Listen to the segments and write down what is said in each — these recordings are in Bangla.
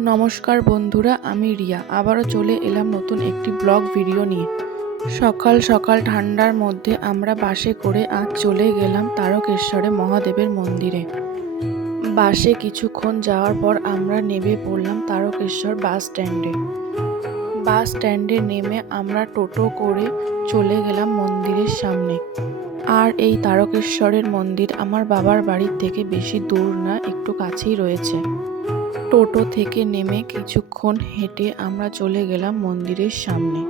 নমস্কার বন্ধুরা, আমি রিয়া আবারও চলে এলাম নতুন একটি ব্লগ ভিডিও নিয়ে। সকাল সকাল ঠান্ডার মধ্যে আমরা বাসে করে আজ চলে গেলাম তারকেশ্বরে মহাদেবের মন্দিরে। বাসে কিছুক্ষণ যাওয়ার পর আমরা নেমে পড়লাম তারকেশ্বর বাস স্ট্যান্ডে নেমে আমরা টোটো করে চলে গেলাম মন্দিরের সামনে। আর এই তারকেশ্বরের মন্দির আমার বাবার বাড়ির থেকে বেশি দূর না, একটু কাছেই রয়েছে। টোটো থেকে নেমে কিছুক্ষণ হেঁটে আমরা চলে গেলাম মন্দিরের সামনে।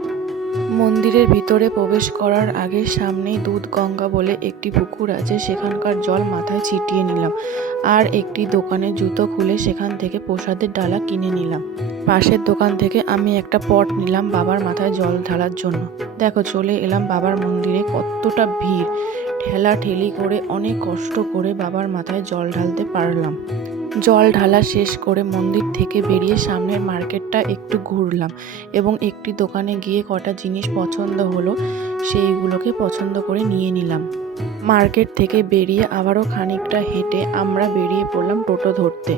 মন্দিরের ভিতরে প্রবেশ করার আগে সামনেই দুধ গঙ্গা বলে একটি পুকুর আছে, সেখানকার জল মাথায় ছিটিয়ে নিলাম। আর একটি দোকানে জুতো খুলে সেখান থেকে প্রসাদের ডালা কিনে নিলাম। পাশের দোকান থেকে আমি একটা পট নিলাম বাবার মাথায় জল ঢালার জন্য। দেখো, চলে এলাম বাবার মন্দিরে। কতটা ভিড়, ঠেলা ঠেলি করে অনেক কষ্ট করে বাবার মাথায় জল ঢালতে পারলাম। জল ঢালা শেষ করে মন্দির থেকে বেরিয়ে সামনের মার্কেটটা একটু ঘুরলাম এবং একটি দোকানে গিয়ে কটা জিনিস পছন্দ হলো, সেইগুলোকে পছন্দ করে নিয়ে নিলাম। মার্কেট থেকে বেরিয়ে আবারও খানিকটা হেঁটে আমরা বেরিয়ে পড়লাম টোটো ধরতে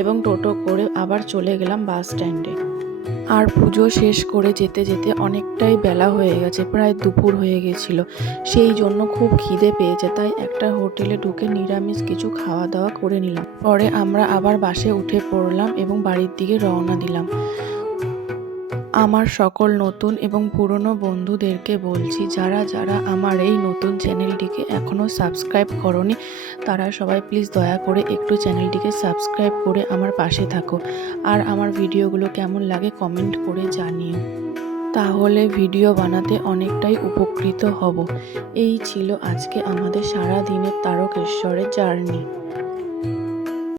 এবং টোটো করে আবার চলে গেলাম বাস স্ট্যান্ডে। আর পুজো শেষ করে যেতে যেতে অনেকটাই বেলা হয়ে গেছে, প্রায় দুপুর হয়ে গেছিল। সেই জন্য খুব খিদে পেয়েছে, তাই একটা হোটেলে ঢুকে নিরামিষ কিছু খাওয়া দাওয়া করে নিলাম। পরে আমরা আবার বাসে উঠে পড়লাম এবং বাড়ির দিকে রওনা দিলাম। আমার সকল নতুন এবং পুরনো বন্ধুদেরকে বলছি, যারা যারা আমার এই নতুন চ্যানেলটিকে এখনও সাবস্ক্রাইব করোনি, তারা সবাই প্লিজ দয়া করে একটু চ্যানেলটিকে সাবস্ক্রাইব করে আমার পাশে থাকো। আর আমার ভিডিওগুলো কেমন লাগে কমেন্ট করে জানিও, তাহলে ভিডিও বানাতে অনেকটাই উপকৃত হব। এই ছিল আজকে আমাদের সারা দিনের তারকেশ্বরের জার্নি।